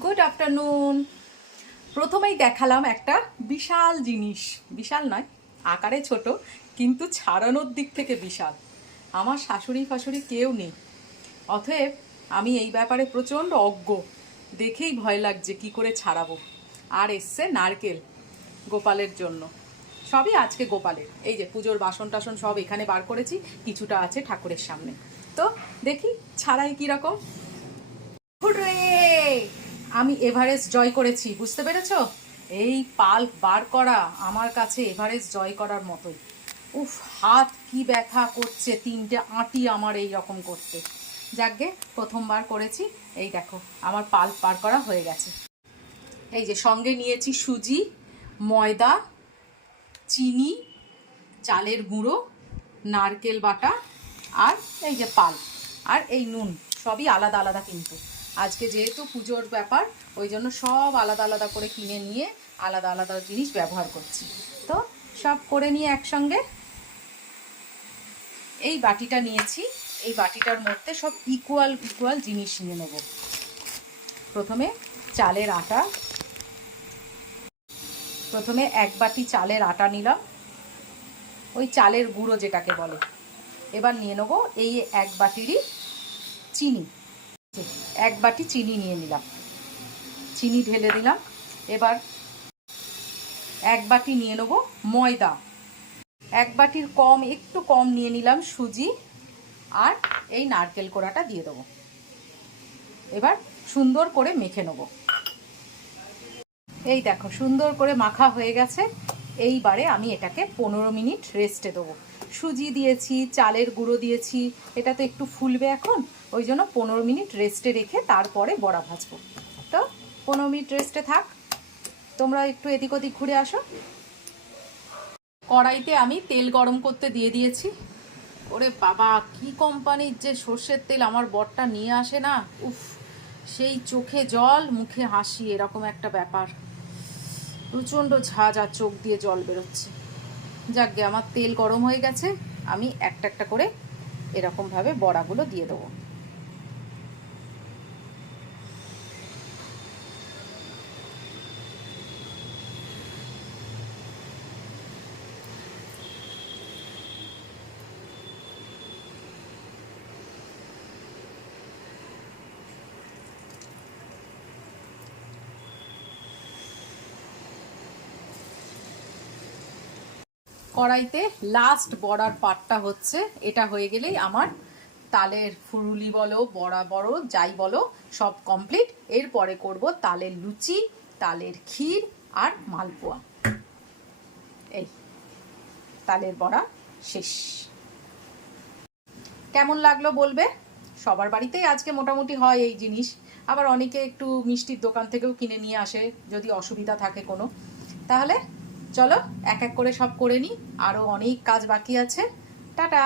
Good afternoon প্রথমেই দেখালাম একটা বিশাল জিনিস। বিশাল নয়, আকারে ছোট, কিন্তু ছাড়ানোর দিক থেকে বিশাল। আমার শাশুড়ি ফাশুড়ি কেউ নেই। অতএব আমি এই ব্যাপারে প্রচণ্ড অজ্ঞ। দেখেই ভয় লাগছে কি করে ছাড়াবো। আর এসছে নারকেল গোপালের জন্য। সবই আজকে গোপালের। এই যে পুজোর বাসন টাসন সব এখানে বার করেছি, কিছুটা আছে ঠাকুরের সামনে। তো দেখি ছাড়াই কীরকম! আমি এভারেস্ট জয় করেছি, বুঝতে পেরেছ? এই পাল বার করা আমার কাছে এভারেস্ট জয় করার মতোই। উফ, হাত কি ব্যথা করছে, তিনটে আঁটি আমার এই রকম করতে। যাকগে, প্রথমবার করেছি, এই দেখো, আমার পাল পার করা হয়ে গেছে। এই যে, সঙ্গে নিয়েছি সুজি, ময়দা, চিনি, চালের গুঁড়ো, নারকেল বাটা আর এই যে পাল আর এই নুন, সবই আলাদা আলাদা কিন্তু। আজকে যেহেতু পুজোর ব্যাপার, ওই জন্য সব আলাদা আলাদা করে কিনে নিয়ে আলাদা আলাদা জিনিস ব্যবহার করছি। তো সব করে নিয়ে একসঙ্গে এই বাটিটা নিয়েছি। এই বাটিটার মধ্যে সব ইকুয়াল ইকুয়াল জিনিস নিয়ে নেব। প্রথমে চালের আটা। প্রথমে এক বাটি চালের আটা নিলাম। ওই চালের গুঁড়ো যেটাকে বলে। এবার নিয়ে নেব এই এক বাটিরই চিনি। এক বাটি চিনি নিয়ে নিলাম। চিনি ঢেলে দিলাম। এবার এক বাটি নিয়ে নেব ময়দা। এক বাটির কম, একটু কম নিয়ে নিলাম সুজি আর এই নারকেল কোড়াটা দিয়ে দেবো। এবার সুন্দর করে মেখে নেব। এই দেখো, সুন্দর করে মাখা হয়ে গেছে। এইবারে আমি এটাকে পনেরো মিনিট রেস্টে দেবো। সুজি দিয়েছি, চালের গুঁড়ো দিয়েছি এটা তো একটু ফুলবে এখন, ওই জন্য পনেরো মিনিট রেস্টে রেখে তারপরে বড়া ভাজবো। তো পনেরো মিনিট রেস্টে থাক, তোমরা একটু এদিক ওদিক ঘুরে আসো। কড়াইতে আমি তেল গরম করতে দিয়ে দিয়েছি। ওরে বাবা, কি কোম্পানির যে সর্ষের তেল, আমার বরটা নিয়ে আসে না। উফ, সেই চোখে জল, মুখে হাসি, এরকম একটা ব্যাপার। প্রচণ্ড ঝাঁজ আর চোখ দিয়ে জল বেরোচ্ছে। যাকগে আমার তেল গরম হয়ে গেছে আমি একটা একটা করে এরকমভাবে বড়াগুলো দিয়ে দেবো। কড়াইতে লাস্ট বড়ার পাটটা হচ্ছে, এটা হয়ে গেলেই আমার তালের ফুরুলি বলো, বড়া বড়, যাই বলো, সব কমপ্লিট এরপরে করব তালের লুচি, তালের ক্ষীর আর মালপোয়া। এই, তালের বড়া শেষ। কেমন লাগল বলবে? সবার বাড়িতেই আজকে মোটামুটি হয় এই জিনিস। আবার অনেকে একটু মিষ্টির দোকান থেকেও কিনে নিয়ে আসে, যদি অসুবিধা থাকে কোনো। তাহলে চলো এক এক করে সব করে নিই আরও অনেক কাজ বাকি আছে। টাটা!